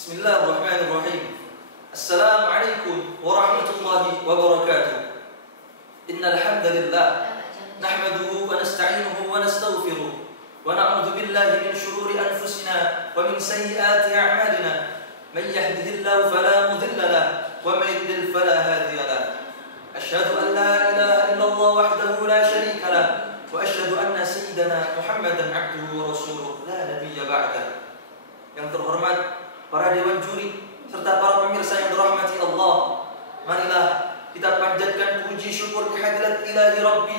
Bismillahirrahmanirrahim. Assalamualaikum warahmatullahi wabarakatuh. Innal hamdalillah nahmaduhu wa nasta'inuhu wa nastaghfiruh wa na'udzu billahi min shururi anfusina wa min sayyiati a'malina. Man yahdihillahu fala mudilla lahu wa man yudlil fala hadiya lahu. Asyhadu an la ilaha illallah wahdahu la syarika lahu wa asyhadu anna sayyidana Muhammadan 'abduhu wa rasuluh la nabiyya ba'dahu. Yang terhormat para dewan juri serta para pemirsa yang dirahmati Allah, marilah kita panjatkan puji syukur kehadirat Ilahi Rabbi,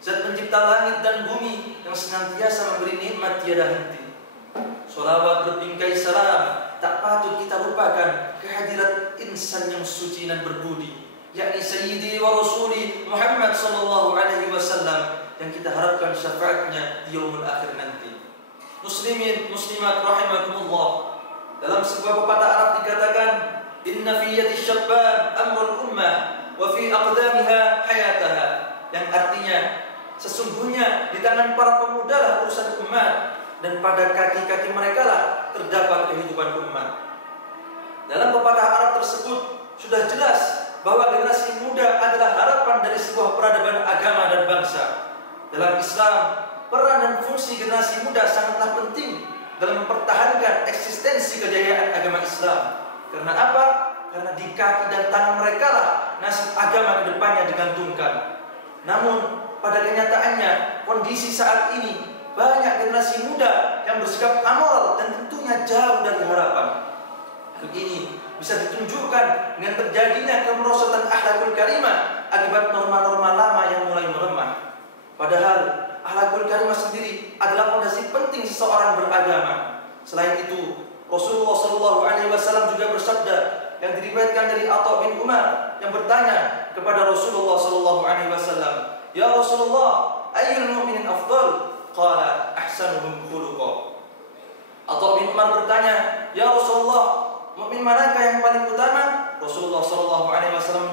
Zat pencipta langit dan bumi yang senantiasa memberi nikmat tiada henti. Sholawat berbingkai salam tak patut kita lupakan kehadirat insan yang suci dan berbudi, yakni Sayyidi wa Rasuli Muhammad sallallahu alaihi wasallam yang kita harapkan syafaatnya di yaumul akhir nanti. Muslimin muslimat rahimakumullah. Dalam sebuah pepatah Arab dikatakan, inna fi yadi syabban amrul ummah wa fi aqdamiha hayataha, yang artinya sesungguhnya di tangan para pemuda lah urusan umat dan pada kaki-kaki mereka lah terdapat kehidupan umat. Dalam pepatah Arab tersebut sudah jelas bahwa generasi muda adalah harapan dari sebuah peradaban agama dan bangsa. Dalam Islam, peran dan fungsi generasi muda sangatlah penting dalam mempertahankan eksistensi kejayaan agama Islam. Karena apa? Karena di kaki dan tangan mereka lah nasib agama ke depannya digantungkan. Namun pada kenyataannya kondisi saat ini banyak generasi muda yang bersikap amoral dan tentunya jauh dari harapan. Hal ini bisa ditunjukkan dengan terjadinya kemerosotan akhlakul karimah akibat norma-norma lama yang mulai melemah. Padahal akhlakul karimah sendiri adalah fondasi penting seseorang beragama. Selain itu, Rasulullah SAW juga bersabda yang diriwayatkan dari Atha bin Umar yang bertanya kepada Rasulullah SAW, "Ya Rasulullah, ayyul mu'minin afdal?" Qala ahsanuhum khuluqa. Atha bin Umar bertanya, "Ya Rasulullah, mukmin manakah yang paling utama?" Rasulullah SAW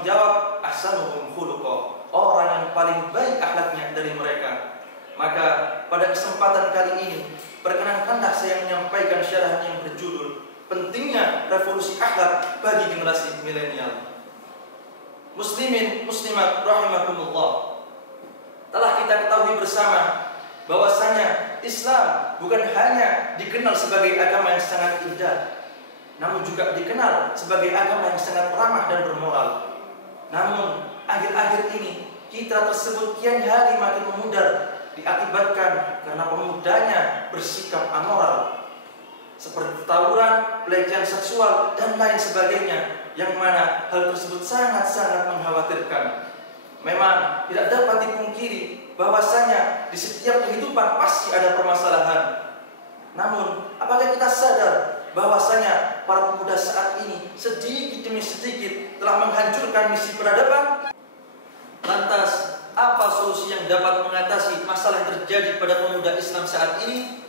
menjawab, "Ahsanuhum khuluqa." Orang yang paling baik akhlaknya dari mereka. Maka pada kesempatan kali ini perkenankanlah saya menyampaikan syarahan yang berjudul pentingnya revolusi akhlak bagi generasi milenial. Muslimin muslimat rahimakumullah. Telah kita ketahui bersama bahwasanya Islam bukan hanya dikenal sebagai agama yang sangat indah, namun juga dikenal sebagai agama yang sangat ramah dan bermoral. Namun akhir-akhir ini kita tersebut kian hari makin memudar diakibatkan karena pemudanya bersikap amoral seperti tawuran, pelecehan seksual dan lain sebagainya, yang mana hal tersebut sangat-sangat mengkhawatirkan. Memang tidak dapat dipungkiri bahwasanya di setiap kehidupan pasti ada permasalahan. Namun apakah kita sadar bahwasanya para pemuda saat ini sedikit demi sedikit telah menghancurkan misi peradaban? Lantas, apa solusi yang dapat mengatasi masalah yang terjadi pada pemuda Islam saat ini?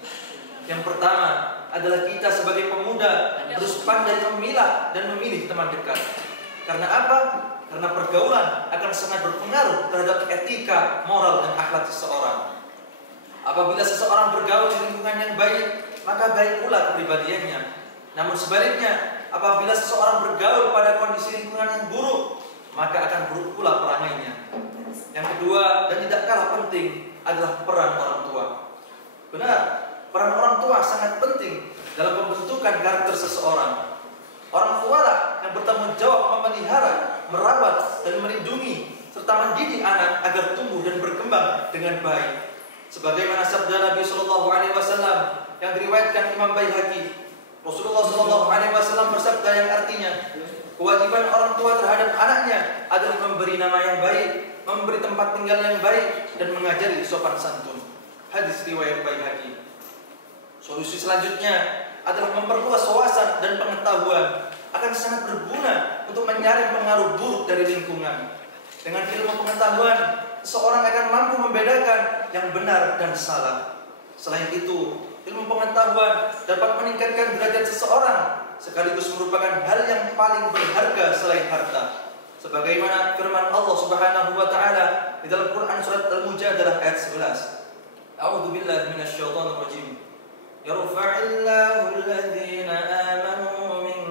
Yang pertama adalah kita sebagai pemuda harus pandai memilah dan memilih teman dekat. Karena apa? Karena pergaulan akan sangat berpengaruh terhadap etika, moral, dan akhlak seseorang. Apabila seseorang bergaul di lingkungan yang baik, maka baik pula kepribadiannya. Namun sebaliknya, apabila seseorang bergaul pada kondisi lingkungan yang buruk, maka akan buruk pula perangainya. Yang kedua dan tidak kalah penting adalah peran orang tua. Benar, peran orang tua sangat penting dalam pembentukan karakter seseorang. Orang tua lah yang bertanggung jawab memelihara, merawat dan melindungi serta mendidik anak agar tumbuh dan berkembang dengan baik. Sebagaimana sabda Nabi SAW yang diriwayatkan Imam Baihaqi, Rasulullah SAW bersabda yang artinya, kewajiban orang tua terhadap anaknya adalah memberi nama yang baik, memberi tempat tinggal yang baik, dan mengajari sopan santun. Hadis riwayat Baihaqi. Solusi selanjutnya adalah memperluas wawasan dan pengetahuan. Akan sangat berguna untuk menyaring pengaruh buruk dari lingkungan. Dengan ilmu pengetahuan, seseorang akan mampu membedakan yang benar dan salah. Selain itu, ilmu pengetahuan dapat meningkatkan derajat seseorang, sekaligus merupakan hal yang paling berharga selain harta. Sebagaimana firman Allah Subhanahu wa taala di dalam Quran surat Al-Mujadalah ayat 11. A'udzu billahi minasyaitonir rajim. Yarfa'illahu alladhina amanu minkum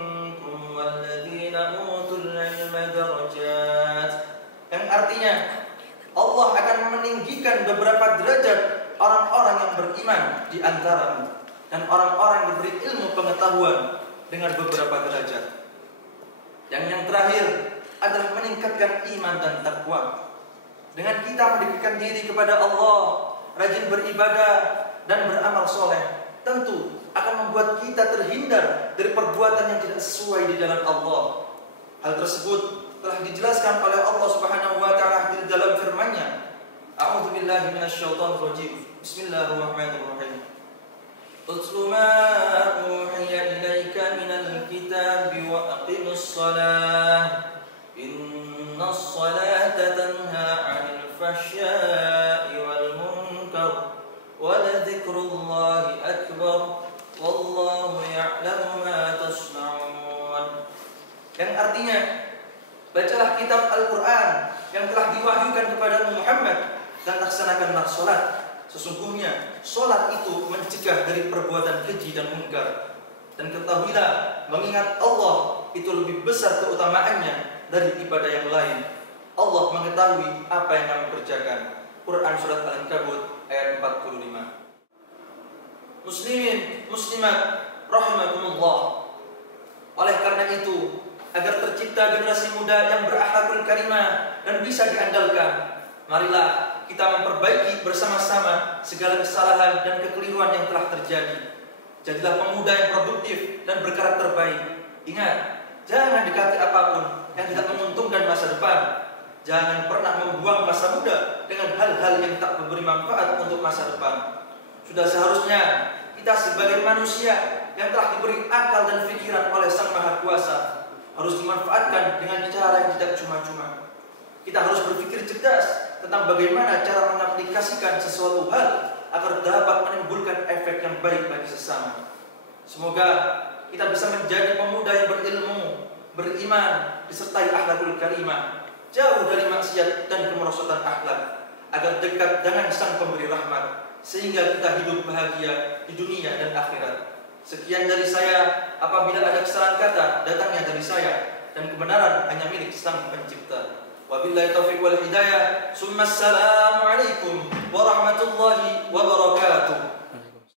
beriman di antaramu dan orang-orang diberi ilmu pengetahuan dengan beberapa derajat. Yang terakhir adalah meningkatkan iman dan takwa. Dengan kita mendekatkan diri kepada Allah, rajin beribadah dan beramal soleh, tentu akan membuat kita terhindar dari perbuatan yang tidak sesuai di jalan Allah. Hal tersebut telah dijelaskan oleh Allah Subhanahu wa taala di dalam firman-Nya. A'udzu billahi minasyaitonir rajim. Bismillahirrahmanirrahim. Utlu ma uhiya ilaika minal kitabi wa aqimus shalah. Innas salata tanha 'anil fahsya'i wal munkar wa ladzikrullahi akbar. Wallahu ya'lamu ma tasna'un. Yang artinya, bacalah kitab Al-Quran yang telah diwahyukan kepada Muhammad dan laksanakanlah sholat. Sesungguhnya sholat itu mencegah dari perbuatan keji dan munkar. Dan ketahuilah, mengingat Allah itu lebih besar keutamaannya dari ibadah yang lain. Allah mengetahui apa yang kamu kerjakan. Quran Surat Al-Ankabut ayat 45. Muslimin, muslimat, rahimakumullah. Oleh karena itu, agar tercipta generasi muda yang berakhlakul karimah dan bisa diandalkan, marilah kita memperbaiki bersama-sama segala kesalahan dan kekeliruan yang telah terjadi. Jadilah pemuda yang produktif dan berkarakter baik. Ingat, jangan dekati apapun yang tidak menguntungkan masa depan. Jangan pernah membuang masa muda dengan hal-hal yang tak memberi manfaat untuk masa depan. Sudah seharusnya kita sebagai manusia yang telah diberi akal dan pikiran oleh Sang Maha Kuasa harus dimanfaatkan dengan cara yang tidak cuma-cuma. Kita harus berpikir cerdas tentang bagaimana cara mengaplikasikan sesuatu hal agar dapat menimbulkan efek yang baik bagi sesama. Semoga kita bisa menjadi pemuda yang berilmu, beriman, disertai akhlakul karimah, jauh dari maksiat dan kemerosotan akhlak, agar dekat dengan Sang Pemberi rahmat, sehingga kita hidup bahagia di dunia dan akhirat. Sekian dari saya. Apabila ada kesalahan kata, datangnya dari saya, dan kebenaran hanya milik Sang Pencipta. Wabillahi taufiq wal hidayah. Assalamualaikum warahmatullahi wabarakatuh.